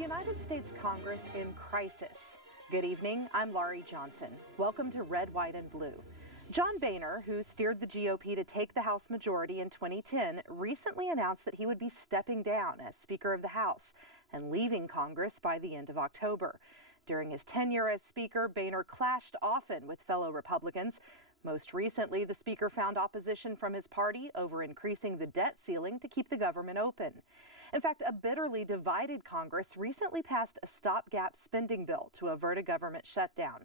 United States Congress in crisis. Good evening, I'm Laurie Johnson. Welcome to Red, White, and Blue. John Boehner, who steered the GOP to take the House majority in 2010, recently announced that he would be stepping down as Speaker of the House and leaving Congress by the end of October. During his tenure as Speaker, Boehner clashed often with fellow Republicans. Most recently, the Speaker found opposition from his party over increasing the debt ceiling to keep the government open. In fact, a bitterly divided Congress recently passed a stopgap spending bill to avert a government shutdown.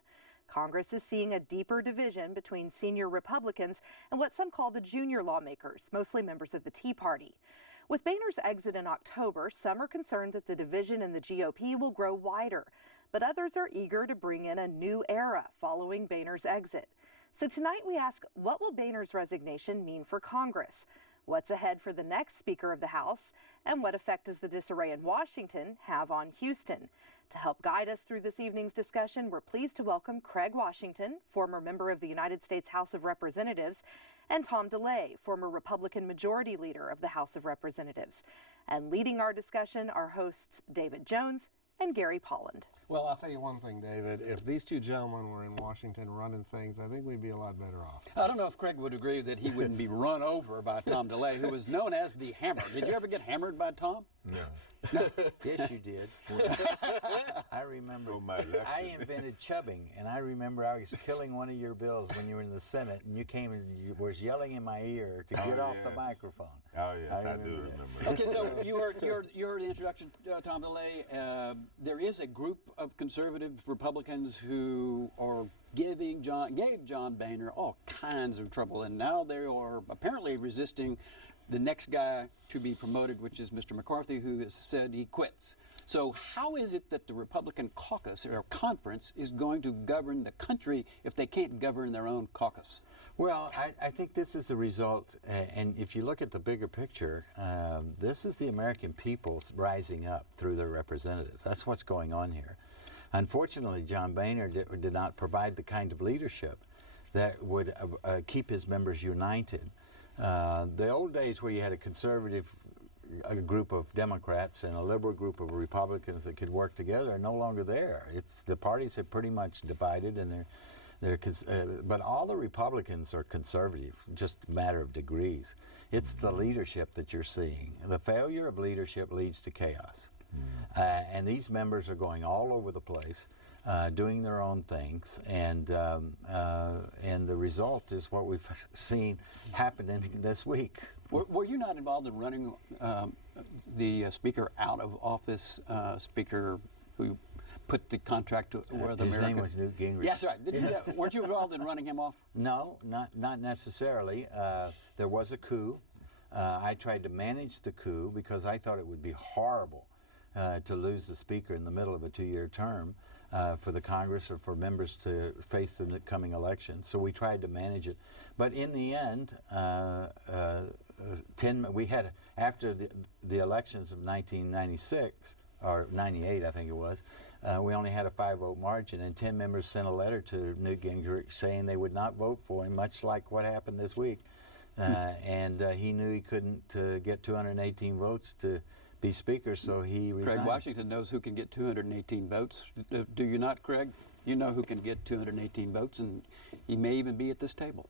Congress is seeing a deeper division between senior Republicans and what some call the junior lawmakers, mostly members of the Tea Party. With Boehner's exit in October, some are concerned that the division in the GOP will grow wider, but others are eager to bring in a new era following Boehner's exit. So tonight we ask, what will Boehner's resignation mean for Congress? What's ahead for the next Speaker of the House? And what effect does the disarray in Washington have on Houston? To help guide us through this evening's discussion, we're pleased to welcome Craig Washington, former member of the United States House of Representatives, and Tom DeLay, former Republican Majority Leader of the House of Representatives. And leading our discussion are hosts David Jones and Gary Polland. Well, I'll tell you one thing, David. If these two gentlemen were in Washington running things, I think we'd be a lot better off. I don't know if Craig would agree that he wouldn't be run over by Tom DeLay, who was known as the Hammer. Did you ever get hammered by Tom? No. Yes, you did. I remember. I invented chubbing, and I remember I was killing one of your bills when you were in the Senate, and you came and you was yelling in my ear to get off the microphone. Oh yes, I do remember. Okay, so you heard the introduction, Tom DeLay. There is a group of conservative Republicans who are gave John Boehner all kinds of trouble, and now they are apparently resisting the next guy to be promoted, which is Mr. McCarthy, who has said he quits. So how is it that the Republican caucus or conference is going to govern the country if they can't govern their own caucus? Well, I think this is the result, and if you look at the bigger picture, this is the American people rising up through their representatives. That's what's going on here. Unfortunately, John Boehner did not provide the kind of leadership that would keep his members united. The old days where you had a conservative group of Democrats and a liberal group of Republicans that could work together are no longer there. The parties have pretty much divided, and but all the Republicans are conservative, just a matter of degrees. It's the leadership that you're seeing. The failure of leadership leads to chaos. And these members are going all over the place, doing their own things, and the result is what we've seen happening this week. Were you not involved in running the Speaker out of office, Speaker who put the contract to where the His American... name was Newt Gingrich. Yeah, that's right. Weren't you involved in running him off? No, not necessarily. There was a coup. I tried to manage the coup because I thought it would be horrible to lose the Speaker in the middle of a 2-year term for the Congress or for members to face the coming election. So we tried to manage it. But in the end, we had, after the elections of 1996, or 98 I think it was, we only had a 5-vote margin, and 10 members sent a letter to Newt Gingrich saying they would not vote for him, much like what happened this week. And he knew he couldn't get 218 votes to be Speaker, so he resigned. Craig Washington knows who can get 218 votes. Do you not, Craig? You know who can get 218 votes, and he may even be at this table.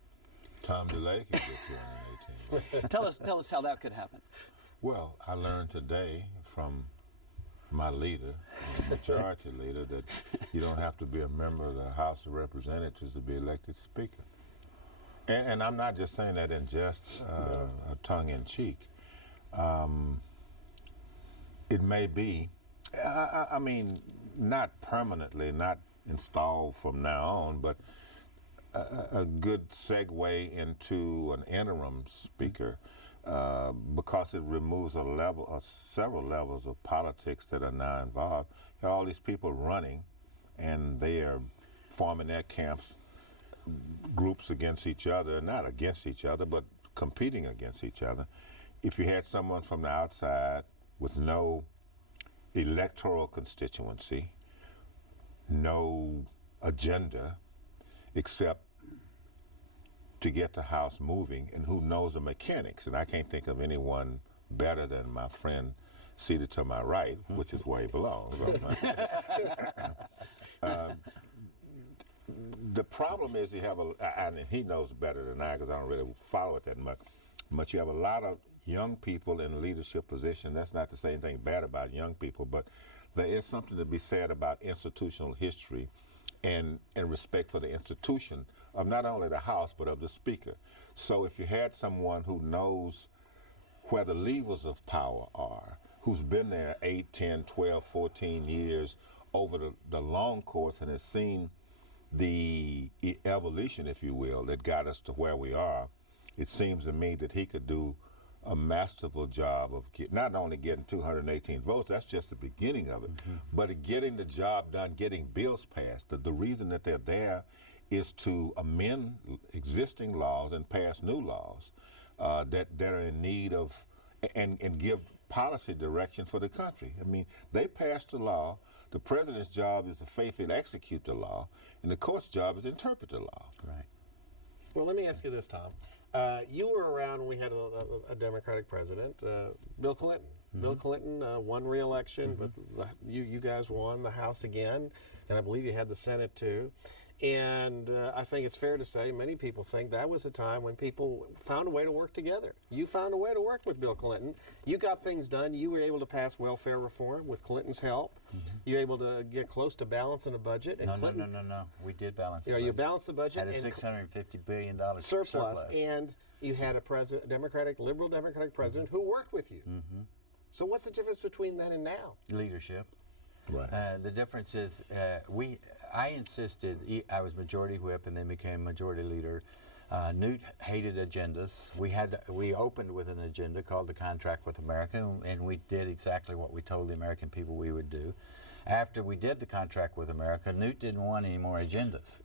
Tom DeLay can get 218 votes. Tell us how that could happen. Well, I learned today from my leader, the majority leader, that you don't have to be a member of the House of Representatives to be elected Speaker. And I'm not just saying that in just a tongue-in-cheek. It may be, I mean, not permanently, not installed from now on, but a good segue into an interim Speaker because it removes several levels of politics that are now involved. You have all these people running, and they are forming their camps, groups against each other, not against each other, but competing against each other. If you had someone from the outside with no electoral constituency, no agenda, except to get the House moving, and who knows the mechanics. And I can't think of anyone better than my friend seated to my right, which is where he belongs. The problem is you have and he knows better than I because I don't really follow it that much, but you have a lot of young people in leadership position. That's not to say anything bad about young people, but there is something to be said about institutional history and respect for the institution of not only the House, but of the Speaker. So if you had someone who knows where the levers of power are, who's been there 8, 10, 12, 14 years over the long course and has seen the evolution, if you will, that got us to where we are, it seems to me that he could do a masterful job of not only getting 218 votes, that's just the beginning of it, but getting the job done, getting bills passed. The reason that they're there is to amend existing laws and pass new laws that are in need of, and give policy direction for the country. I mean, they passed the law. The president's job is to faithfully execute the law, and the court's job is to interpret the law. Right. Well, let me ask you this, Tom. You were around when we had a Democratic president, Bill Clinton. Bill Clinton won re-election, but you guys won the House again, and I believe you had the Senate too. And I think it's fair to say many people think that was a time when people found a way to work together. You found a way to work with Bill Clinton. You got things done. You were able to pass welfare reform with Clinton's help. You were able to get close to balancing a budget. And No. We did balance the you budget. You balanced the budget. Had a $650 billion surplus. And you had a liberal Democratic president who worked with you. So what's the difference between then and now? Leadership. Right. The difference is I insisted, I was majority whip and then became majority leader. Newt hated agendas. We opened with an agenda called the Contract with America, and we did exactly what we told the American people we would do. After we did the Contract with America, Newt didn't want any more agendas.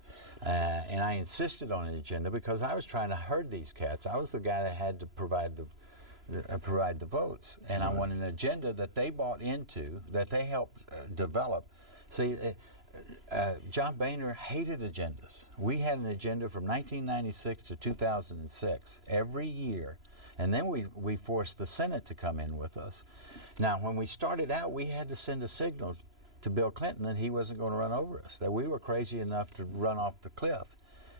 And I insisted on an agenda because I was trying to herd these cats. I was the guy that had to provide the votes. And I wanted an agenda that they bought into, that they helped develop. See, John Boehner hated agendas. We had an agenda from 1996 to 2006 every year, and then we forced the Senate to come in with us. Now, when we started out, we had to send a signal to Bill Clinton that he wasn't going to run over us, that we were crazy enough to run off the cliff.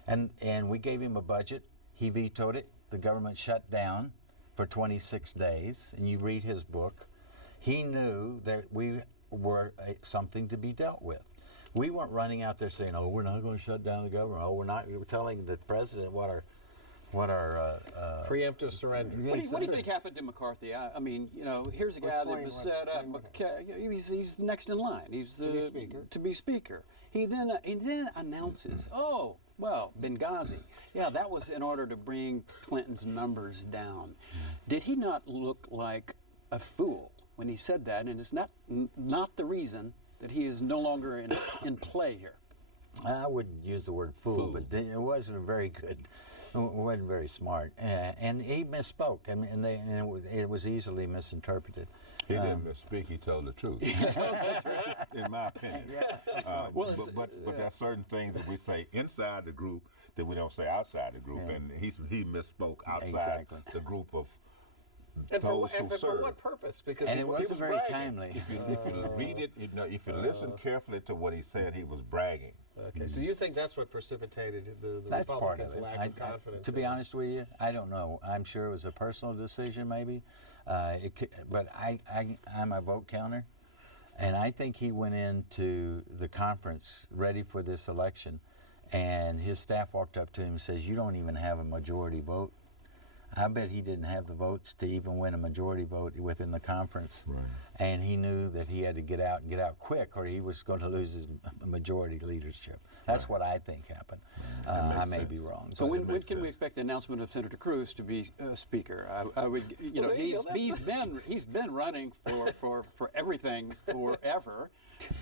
And we gave him a budget. He vetoed it. The government shut down for 26 days, and you read his book. He knew that we were something to be dealt with. We weren't running out there saying, "Oh, we're not going to shut down the government." Oh, we're not. We were telling the president what our preemptive surrender. What do you think happened to McCarthy? I mean, here's a guy that was set up. He's next in line. He's to be speaker. He then announces, "Oh, well, Benghazi. Yeah, that was in order to bring Clinton's numbers down." Did he not look like a fool when he said that? And it's not the reason that he is no longer in play here. I wouldn't use the word fool, but it wasn't very good. It wasn't very smart, and he misspoke. I mean, and it was easily misinterpreted. He didn't misspeak. He told the truth. In my opinion. But there are certain things that we say inside the group that we don't say outside the group, and he misspoke outside the group of those who serve. For what purpose? Because it wasn't very timely. If you read it, if you listen carefully to what he said, he was bragging. Okay, so you think that's what precipitated the That's Republicans' part of it. lack of confidence? To be honest with you, I don't know. I'm sure it was a personal decision, maybe. But I'm a vote counter, and I think he went into the conference ready for this election, and his staff walked up to him and says, "You don't even have a majority vote." I bet he didn't have the votes to even win a majority vote within the conference. Right. And he knew that he had to get out quick, or he was going to lose his majority leadership. That's what I think happened. I may be wrong. So when can we expect the announcement of Senator Cruz to be Speaker? I would, he's been running for everything forever.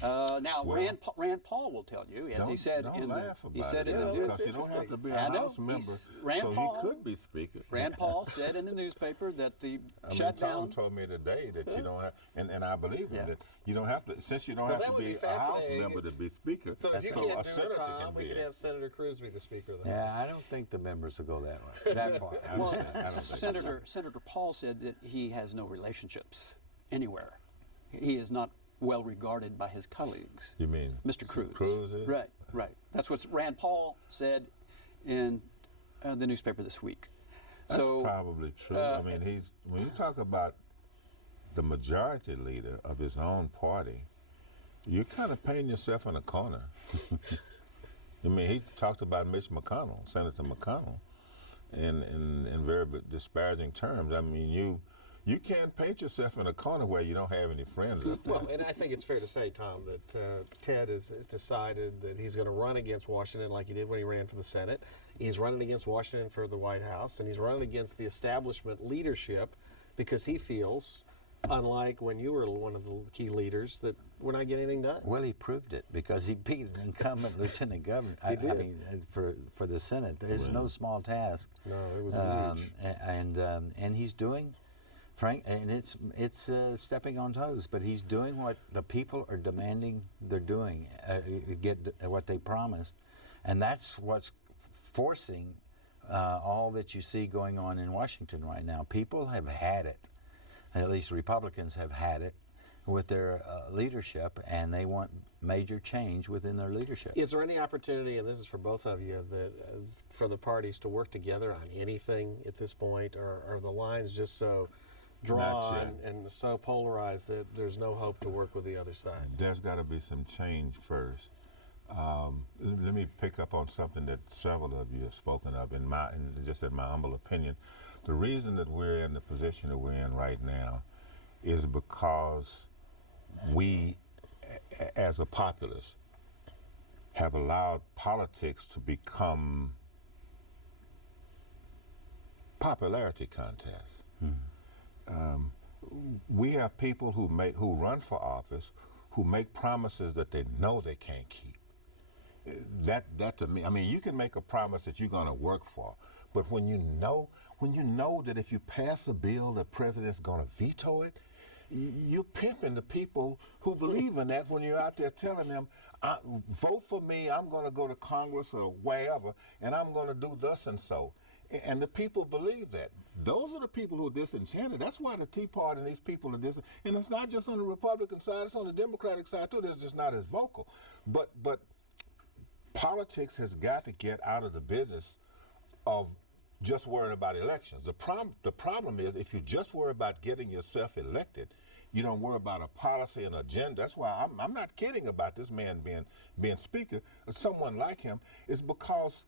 Now Rand Paul will tell you, as he said in the news. Because you don't have to be a House member, he could be Speaker. Rand Paul said in the newspaper that the shutdown. Tom told me today that you don't have, and I believe him, that you don't have to, since you don't have to be a House member to be Speaker. So if you can't do senator it, Tom, can we be could it. have Senator Cruz be the Speaker of the House. Yeah, I don't think the members will go that far. Well, Senator Paul said that he has no relationships anywhere. He is not well regarded by his colleagues. You mean Mr. Cruz? Cruz is? Right, right. That's what Rand Paul said in the newspaper this week. That's probably true. I mean, when you talk about the majority leader of his own party, you're kind of painting yourself in a corner. I mean, he talked about Mitch McConnell, Senator McConnell, in very disparaging terms. I mean, you can't paint yourself in a corner where you don't have any friends up there. Well, and I think it's fair to say, Tom, that Ted has decided that he's going to run against Washington like he did when he ran for the Senate. He's running against Washington for the White House, and he's running against the establishment leadership because he feels, unlike when you were one of the key leaders, that we're not getting anything done. Well, he proved it because he beat an incumbent lieutenant governor. He did. I mean, for the Senate, there's no small task. No, it was huge. And he's doing, Frank, and it's stepping on toes, but he's doing what the people are demanding they're doing, get what they promised, and that's what's forcing all that you see going on in Washington right now. People have had it, at least Republicans have had it with their leadership, and they want major change within their leadership. Is there any opportunity, and this is for both of you, that for the parties to work together on anything at this point, or are the lines just so drawn and so polarized that there's no hope to work with the other side? There's got to be some change first. Let me pick up on something that several of you have spoken of, just in my humble opinion. The reason that we're in the position that we're in right now is because we, as a populace, have allowed politics to become popularity contests. We have people who run for office who make promises that they know they can't keep. That to me, I mean, you can make a promise that you're going to work for, but when you know that if you pass a bill, the president's going to veto it, you're pimping the people who believe in that when you're out there telling them, vote for me, I'm going to go to Congress or wherever, and I'm going to do thus and so. And the people believe that. Those are the people who are disenchanted. That's why the Tea Party and these people are disenchanted. And it's not just on the Republican side, it's on the Democratic side too. They're just not as vocal. But politics has got to get out of the business of just worrying about elections. The problem is if you just worry about getting yourself elected, you don't worry about a policy and agenda. That's why I'm not kidding about this man being speaker, or someone like him, is because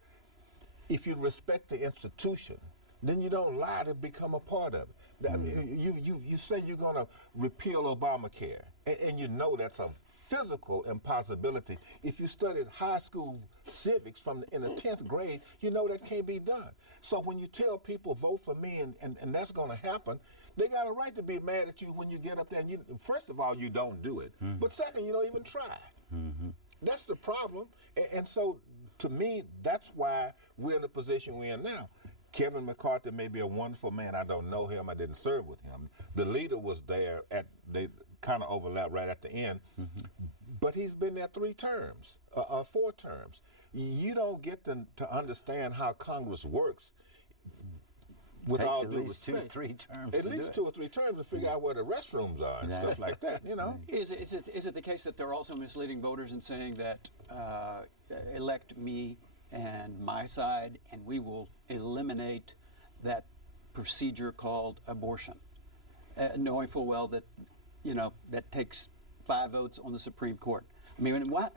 if you respect the institution, then you don't lie to become a part of it. I mean, you say you're going to repeal Obamacare, and you know that's a physical impossibility. If you studied high school civics in the 10th grade, you know that can't be done. So when you tell people vote for me and that's going to happen, they got a right to be mad at you when you get up there. And first of all, you don't do it. But second, you don't even try. That's the problem. And so to me, that's why we're in the position we're in now. Kevin McCarthy may be a wonderful man. I don't know him. I didn't serve with him. The leader was there they kind of overlapped right at the end. But he's been there 3 terms, 4 terms. You don't get to understand how Congress works with all due respect. At least 2 or 3 terms. At least 2 or 3 terms to figure out where the restrooms are and stuff like that, you know. Is it the case that they're also misleading voters and saying that elect me and my side and we will eliminate that procedure called abortion, knowing full well that, you know, that takes 5 votes on the Supreme Court? I mean, why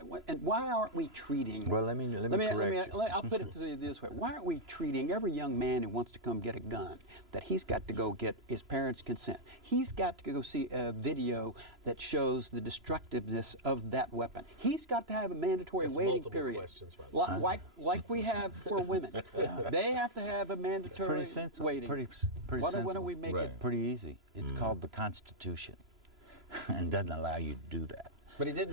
aren't we treating? Well, let me correct you. I'll put it to you this way: why aren't we treating every young man who wants to come get a gun that he's got to go get his parents' consent? He's got to go see a video that shows the destructiveness of that weapon. He's got to have a mandatory waiting period, like we have for women. They have to have a mandatory waiting. Pretty why sensible. don't we make it pretty easy? It's called the Constitution, and doesn't allow you to do that. But he did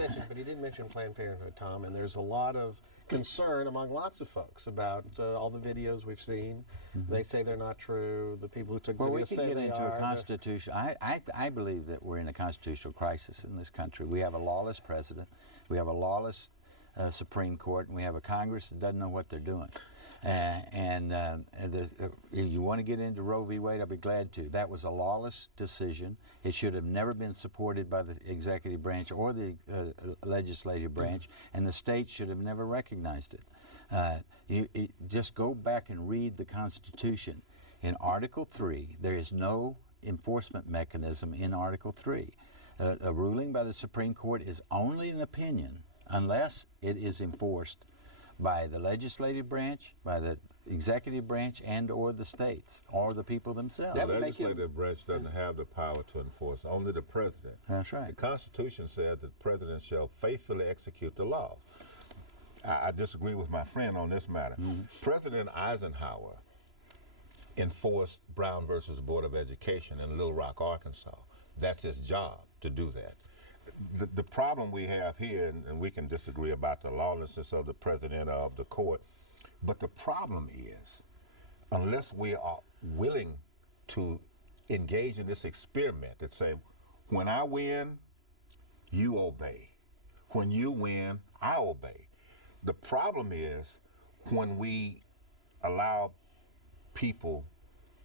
mention Planned Parenthood, Tom, and there's a lot of concern among lots of folks about all the videos we've seen. They say they're not true. The people who took videos say they are. Well, we can get into a constitution. I believe that we're in a constitutional crisis in this country. We have a lawless president. We have a lawless Supreme Court, and we have a Congress that doesn't know what they're doing. You want to get into Roe v. Wade, I'll be glad to. That was a lawless decision. It should have never been supported by the executive branch or the legislative branch, and the states should have never recognized it. Just go back and read the Constitution. In Article 3, there is no enforcement mechanism in Article 3. A ruling by the Supreme Court is only an opinion unless it is enforced by the legislative branch, by the executive branch, and or the states, or the people themselves. The legislative branch doesn't have the power to enforce, only the president. That's right. The Constitution says that the president shall faithfully execute the law. I disagree with my friend on this matter. President Eisenhower enforced Brown versus Board of Education in Little Rock, Arkansas. That's his job to do that. The problem we have here, and we can disagree about the lawlessness of the president or of the court, but the problem is, unless we are willing to engage in this experiment that say, when I win, you obey. When you win, I obey. The problem is when we allow people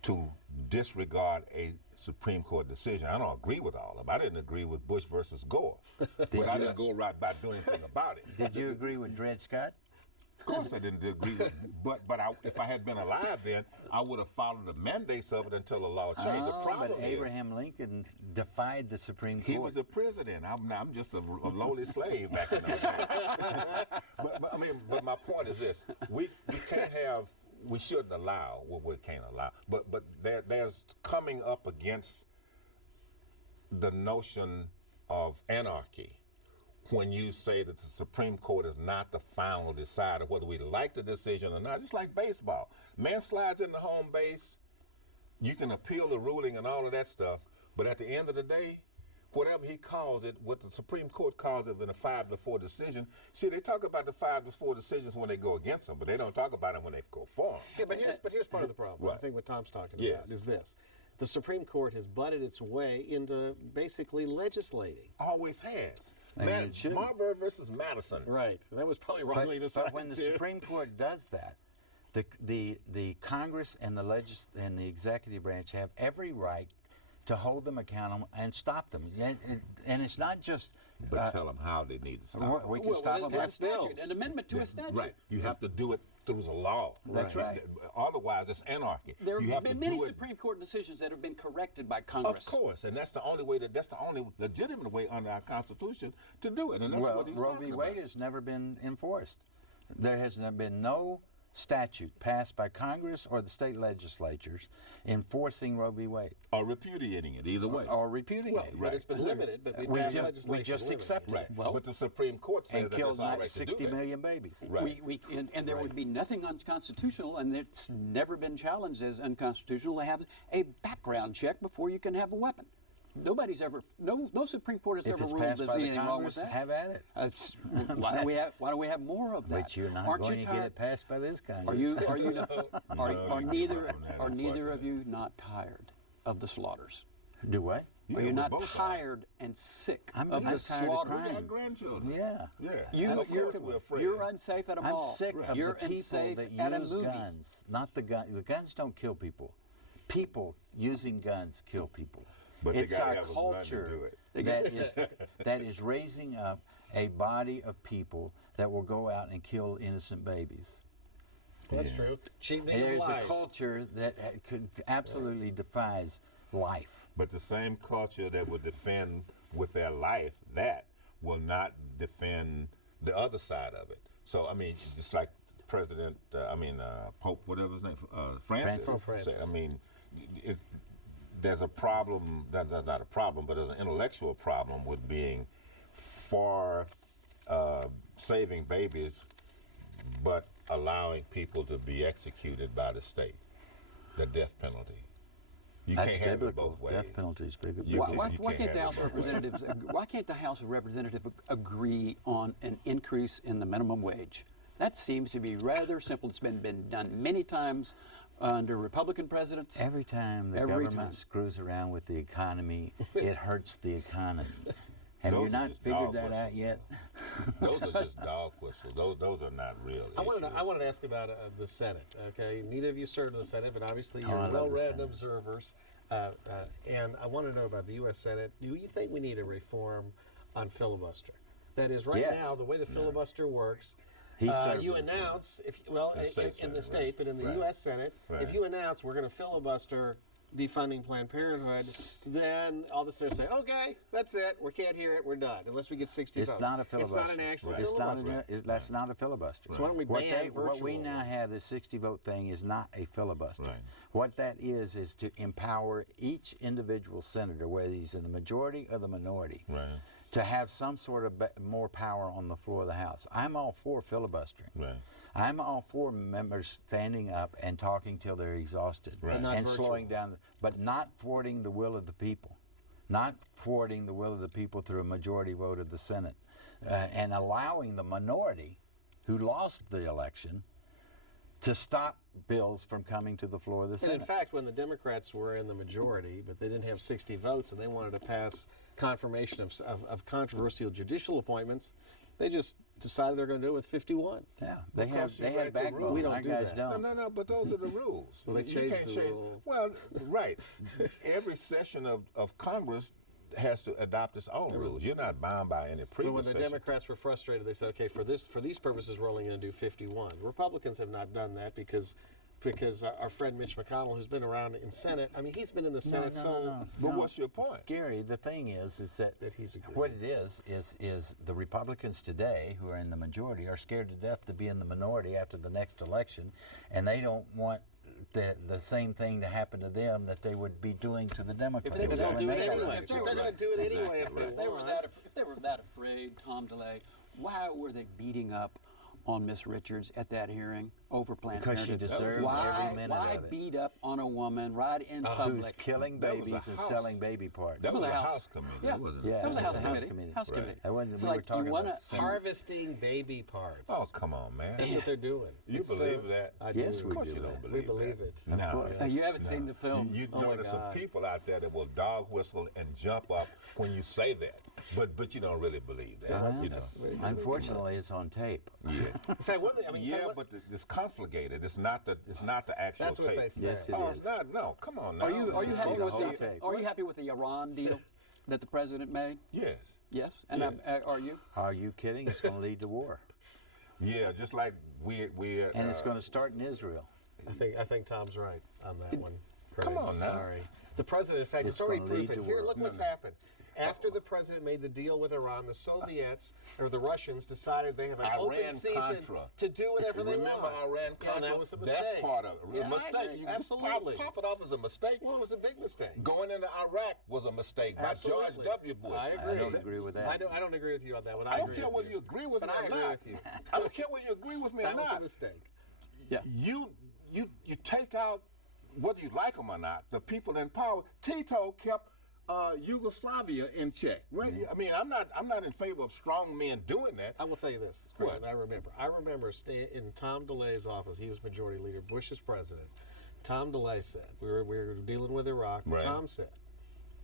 to disregard a Supreme Court decision. I don't agree with all of them. I didn't agree with Bush versus Gore, but I didn't go right by doing anything about it. Did you agree with Dred Scott? Of course I didn't agree with but if I had been alive then, I would have followed the mandates of it until the law changed. The problem but Abraham Lincoln defied the Supreme Court. He was the president. I'm just a lowly slave back in those days. But my point is this: we can't have. We shouldn't allow what we can't allow. But there's coming up against the notion of anarchy when you say that the Supreme Court is not the final decider whether we like the decision or not. Just like baseball. Man slides in the home base, you can appeal the ruling and all of that stuff, but at the end of the day, whatever he calls it, what the Supreme Court calls it in a 5-4 decision, see, they talk about the 5-4 decisions when they go against them, but they don't talk about them when they go for them. Yeah, but here's part of the problem. Right. I think what Tom's talking Yes. about is this. The Supreme Court has butted its way into basically legislating. Always has. And it shouldn't. Marbury versus Madison. Right. That was probably wrongly decided. But when the too. Supreme Court does that, the Congress and the executive branch have every right to hold them accountable and stop them. And it's not just... But tell them how they need to stop. We can stop them by statute, an amendment to a statute. Right. You have to do it through the law. That's right. Otherwise, it's anarchy. There you have to been many do it. Supreme Court decisions that have been corrected by Congress. Of course, and that's the only way. That's the only legitimate way under our Constitution to do it. And that's Well, what he's Roe talking v. about. Wade has never been enforced. There has been no statute passed by Congress or the state legislatures enforcing Roe v. Wade. Or repudiating it, either way. Or repudiating Well, it. but it's been limited. But We passed just legislation limiting accepted it. it. Right. But the Supreme Court says And that killed it's all right to do 60 that. million babies. Right. And there would be nothing unconstitutional, and it's never been challenged as unconstitutional to have a background check before you can have a weapon. Nobody's ever, no Supreme Court has If ever it's ruled passed there's by the anything wrong with Congress, that. have at it. Why don't we have more of that? But you're not Aren't going you to get tired? it passed by this Congress. Are neither from that, of you not tired of the slaughters? Do what? Yeah, Are you we not both are. tired and sick I'm of the tired of slaughters? We crime. got grandchildren. Yeah. Yeah. I'm sick of we're afraid. You're unsafe at a I'm mall. sick of You're the people unsafe that at a use movie. guns. Not the gun. The guns don't kill people. People using guns kill people. But they it's gotta our have a gun to culture do it. that is raising up a body of people that will go out and kill innocent babies. That's true. Cheap There's life. a culture that absolutely defies life. But the same culture that would defend with their life, that will not defend the other side of it. So, I mean, just like Pope, whatever his name, Francis. Pope Francis. said, I mean, there's a problem, that's not a problem, but there's an intellectual problem with being for saving babies, but allowing people to be executed by the state, the death penalty. You That's can't have it biblical. both ways. Death penalty is biblical. You Why can't can't the have House it of both ways. Representatives? Why can't the House of Representatives agree on an increase in the minimum wage? That seems to be rather simple. It's been done many times under Republican presidents. Every time the Every government time. screws around with the economy, it hurts the economy. Have Those you are not just figured dog that out whistles. yet? Those are just dog whistles. Those are not real. I wanted issues. to ask about the Senate. Okay, neither of you served in the Senate, but obviously I you're love the well-read Senate. observers. And I want to know about the U.S. Senate. Do you think we need a reform on filibuster? That is, right Yes. now, the way the filibuster works, He served you in the announce, in the state state, Senate, but in the right. U.S. Senate, Right. if you announce we're going to filibuster defunding Planned Parenthood, then all the senators say, okay, that's it, we can't hear it, we're done, unless we get 60 It's votes. not a filibuster. It's not an actual Right. It's not filibuster. that's not a filibuster. So why don't we ban What we virtual now ones? have, this 60-vote thing, is not a filibuster. Right. What that is to empower each individual senator, whether he's in the majority or the minority, Right. to have some sort of more power on the floor of the House. I'm all for filibustering. Right. I'm all for members standing up and talking till they're exhausted Right. But not and virtual. slowing down, but not thwarting the will of the people. Not thwarting the will of the people through a majority vote of the Senate, and allowing the minority who lost the election to stop bills from coming to the floor of the And Senate. in fact, when the Democrats were in the majority, but they didn't have 60 votes and they wanted to pass confirmation of controversial judicial appointments, they just decided they're going to do it with 51. Yeah, they Because have you write the backbone. rules. We don't Our do guys that. don't. No, but those are the rules. Well, they You changed can't the change. rules. Well, right. Every session of Congress has to adopt its own rules. You're not bound by any But previous when the session. Democrats were frustrated, they said, okay, for these purposes, we're only going to do 51. Republicans have not done that because our friend Mitch McConnell, who's been around in Senate, I mean, he's been in the Senate But what's your point? Gary, the thing is That he's agreed. what it is the Republicans today who are in the majority are scared to death to be in the minority after the next election, and they don't want the same thing to happen to them that they would be doing to the Democrats. they But they'll When do it they got anyway. elected. They're going to do it anyway if If they they were want. if they were that afraid, Tom DeLay, why were they beating up on Miss Richards at that hearing over Planned Because she Parenthood? deserved why, every minute why of it. beat up on a woman right in Who's public? killing That was a babies and House. selling baby parts. That was a a House. House committee, Yeah. wasn't Yeah, it? That was a it's House a House committee. committee. House Right. committee. That wasn't- It's we like were talking you wanna about some- Harvesting baby parts. Oh, come on, man. That's what they're doing. You It's, believe that? I Yes, do. we Of course do you that. don't believe We that. believe it. No. course. You haven't seen the film. You Oh my notice some God. people out there that will dog whistle and jump up when you say that, but you don't really believe that. Well, you know. Unfortunately, it's on tape. Yeah. In fact, what they, I mean, in fact, Yeah, what- but it's confligated. It's not the actual that's what tape. they say. Yes, it Oh, is. it's not. No, come on now. Are you See happy the with whole the tape. Are you happy with the Iran deal that the president made? Yes. Yes. And Yes. are you? Are you kidding? It's going to lead to war. Yeah, just like we And it's going to start in Israel. I think Tom's right on that one. Come Craig. on now. Sorry. The president, in fact, It's it's already gonna lead proven. to Here, war. look what's happened. After the president made the deal with Iran, the Soviets or the Russians decided they have an open Iran season Contra. to do whatever they Remember want. Iran Yeah, Contra? and that was a mistake. That's part of it. Yeah, A mistake. I agree. You just Absolutely. pop it off as a mistake. Well, it was a big mistake. Going into Iraq was a mistake by George Absolutely. W. Bush. I agree. I don't agree with that. I don't agree with you on that one. I don't agree care with whether you agree with But me I or agree not. with you. I don't care whether you agree with me That or was not. a mistake. Yeah. You take out, whether you like them or not, the people in power. Tito kept Yugoslavia in check. Right? Mm-hmm. I mean, I'm not in favor of strong men doing that. I will tell you this. Craig, What? I remember staying in Tom DeLay's office. He was majority leader. Bush is president. Tom DeLay said, we were dealing with Iraq. Right. Tom said,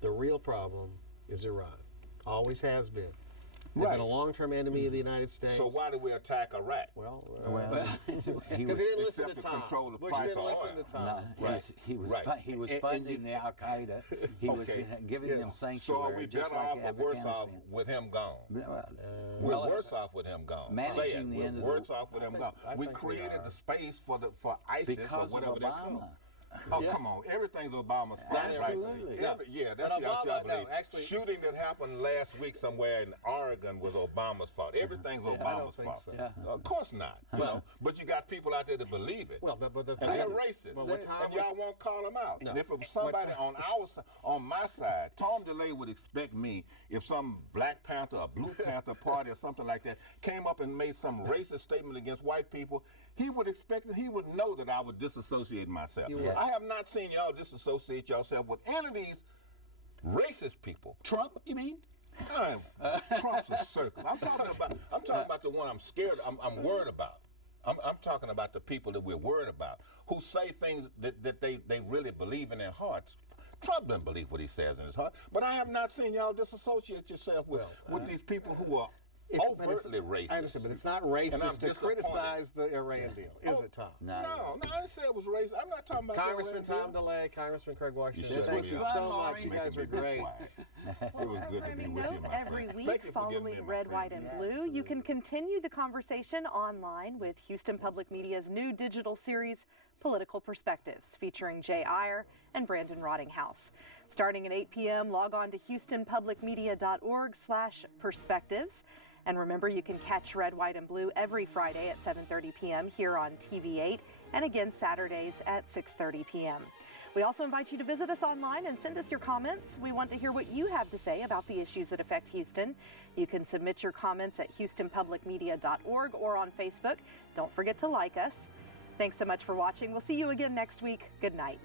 the real problem is Iran. Always has been. They've Right. been a long-term enemy of the United States. So why do we attack Iraq? Well, Well, he because was he didn't listen to except to Tom. control the Bush price didn't of listen oil. to Tom. No, Right. he was And funding the Al Qaeda. He was Okay. giving them Yes. sanctuary. So are we just better like off or worse off Afghanistan. with him gone? Well, We're worse off with him gone. managing Say it. the We're end of worse the- off with him gone. I We think we created are. the space for ISIS or because of whatever they're called. Obama. Oh, Yes. come on. Everything's Obama's fault. Absolutely. Right? Yeah, that's But the Obama- y'all no, believe. actually- Shooting that happened last week somewhere in Oregon was Obama's fault. Everything's I don't Obama's think fault. so. Yeah. Of course not. Well- but you got people out there that believe it. Well, but the And thing they're is- racist. But what Tom and y'all won't call them out. No. And if it was somebody What on my side, Tom DeLay would expect me, if some Black Panther or Blue Panther party or something like that came up and made some racist statement against white people, he would expect that he would know that I would disassociate myself. You would. I have not seen y'all disassociate yourself with any of these racist people. Trump, you mean? Trump's a circle. I'm talking about the one I'm scared. I'm worried about. I'm talking about the people that we're worried about, who say things that they really believe in their hearts Trump doesn't believe what he says in his heart. But I have not seen y'all disassociate yourself with these people who are overtly racist. I understand, but it's not racist to disappointed. criticize the Iran deal, is it, Tom? No, I didn't say it was racist. I'm not talking about Congressman the Iran Tom DeLay, Congressman Craig Washington, You thank should you be so Laurie. much. You guys are great. It was good to be Programming with you, note my every friend. week Thank you for giving following me my Red, friend. White, and Blue. You can continue the conversation online with Houston Public Media's new digital series, Political Perspectives, featuring Jay Iyer and Brandon Rottinghouse. Starting at 8 p.m., log on to houstonpublicmedia.org/perspectives. And remember, you can catch Red, White, and Blue every Friday at 7:30 p.m. here on TV8, and again Saturdays at 6:30 p.m. We also invite you to visit us online and send us your comments. We want to hear what you have to say about the issues that affect Houston. You can submit your comments at houstonpublicmedia.org or on Facebook. Don't forget to like us. Thanks so much for watching. We'll see you again next week. Good night.